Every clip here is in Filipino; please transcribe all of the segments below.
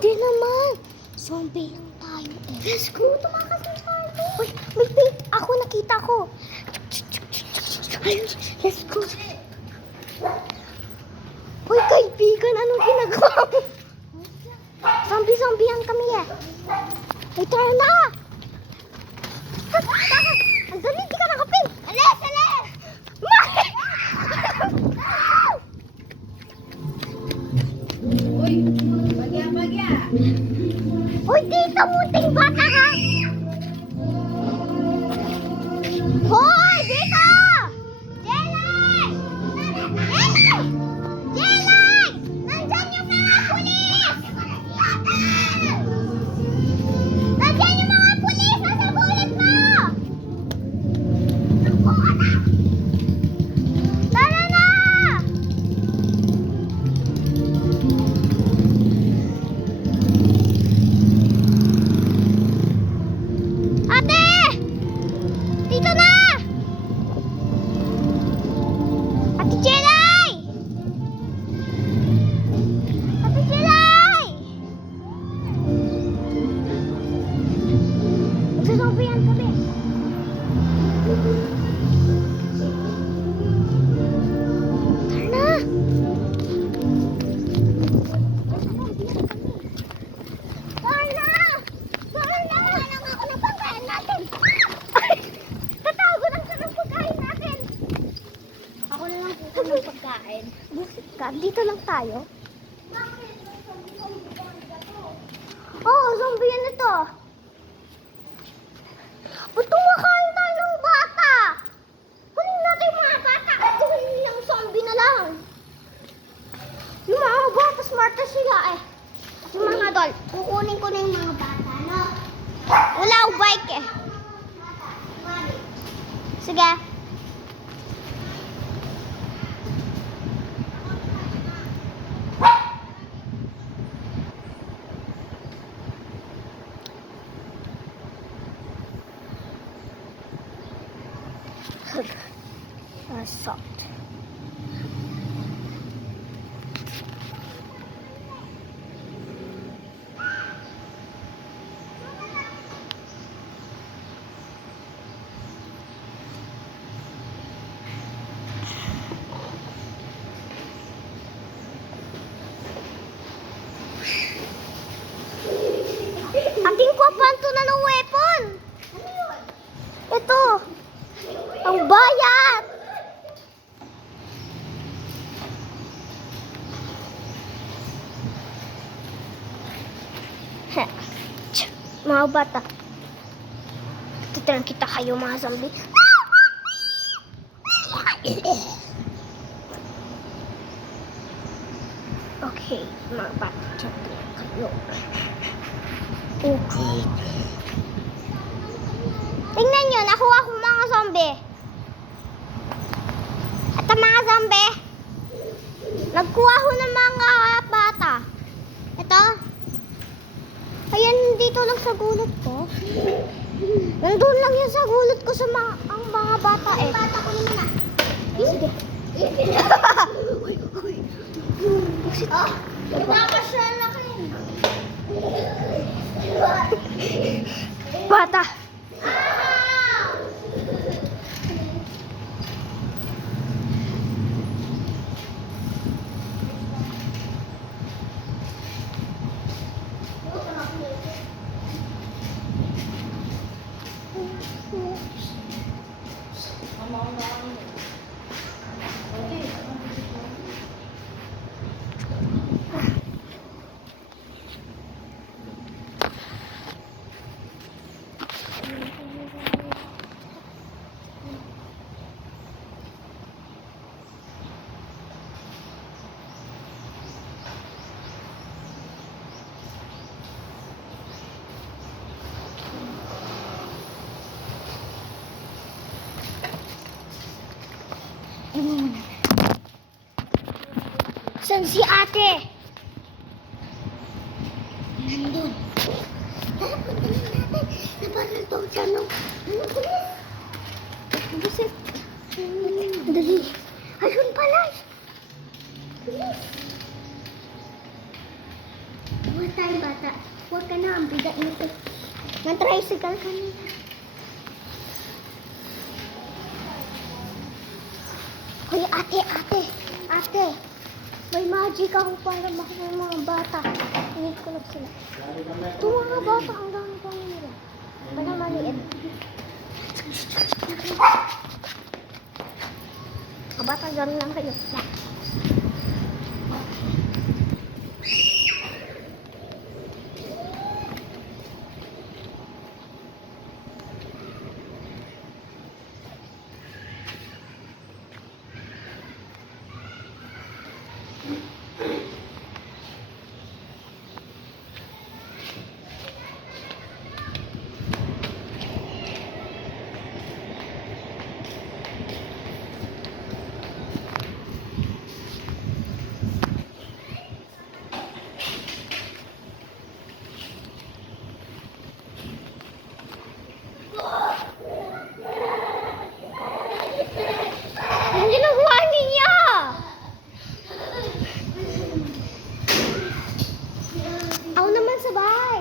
Pwede naman. Zombie lang tayo eh. Let's go. Tumakas na tayo. Uy, may ako nakita ko. Ayun, let's go. Uy, kaibigan, anong ginagawa mo? Zombie-zombiehan kami eh. Ay, tayo na. Ang dali, di ka nakapin. Alis, alis. Uy, bagya. Uy, dito, munting bata ha. Hoy, dito! Jelay! Jelay! Jelay! Nandyan yung mga pulis! Nandyan yung mga pulis! Nasa gulid mo! Tara na! Ate! Dito na! Ate Jelay! Ate Jelay! Magsasabihan kami. Tara na! Tara na! Tara na! Kailangan ako ng pagkain natin. Ay! Tatago lang sa ng pagkain natin. Ako na lang po ng pagkain. Busit ka, dito lang tayo. Oo, zombie yan ito. Ba't kumakain tayo ng bata? Kunin natin yung mga bata at kunin yung zombie na lang. Yung mga bata, smart na sila eh. Yung mga adult, kukunin ko na yung mga bata, no? Wala akong bike eh. Sige. Assault. Ating kwapanto na ng weapon. Ito. Ang bayat. Mga bata. Titiran kita kayo mga zombie. Okay, mga bata. Titiran kayo. Okay. Tingnan nyo, nakuha ko mga zombie. At ang mga zombie, nagkuha ko ng mga bata. Ito. Ayan, dito lang sa gulot ko. Nandun lang yan sa gulot ko sa ang mga bata eh. Bata ko naman ah. Sige. Uy, uy. Busit. Tapos siya laki. Bata. Saan si ate? Nandun. Tara, punta na natin. Napanagtog siya nung... Ano ko na? Busit. Dali. Ayun pala. Bilis. Huwag tayo bata. Huwag ka na, ang bigat nito. Nag-tricycle ka na. Hoy, ate. May magic ako para makuha yung mga bata. Hindi ko lang sila. Ito mga bata, ang dami pa nila. Para maliit. Kabata, gano'n lang kayo. Yeah. Ang ginagawa niya! Ako naman sa bahay.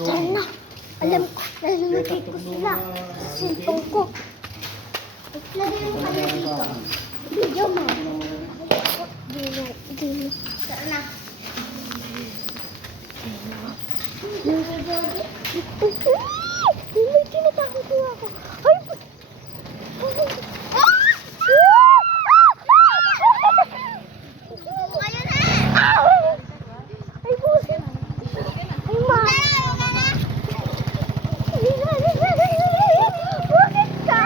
Diyan na. Alam ko, nalulugay ko sila. Sintong ko. Lagay mo kanya dito. Video mo. Dino. Saan na? May tinatakot ko ako. Ay! Ay, busin. Ay, ma. Bakit ka?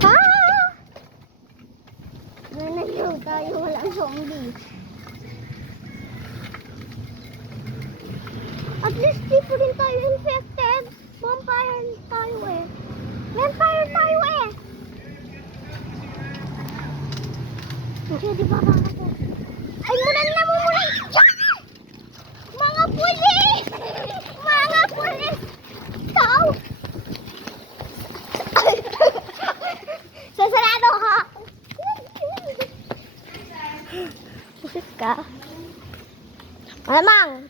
Ha? Nananaw tayo, walang zombie. At least di pa rin tayo infected. Vampire tayo eh. Vampire tayo eh. Hindi, di ba bakit? Ay, mulan na mo, mulan! Mga pulis! Mga pulis! Ikaw! Sasarado ha! Pusit ka? Malamang!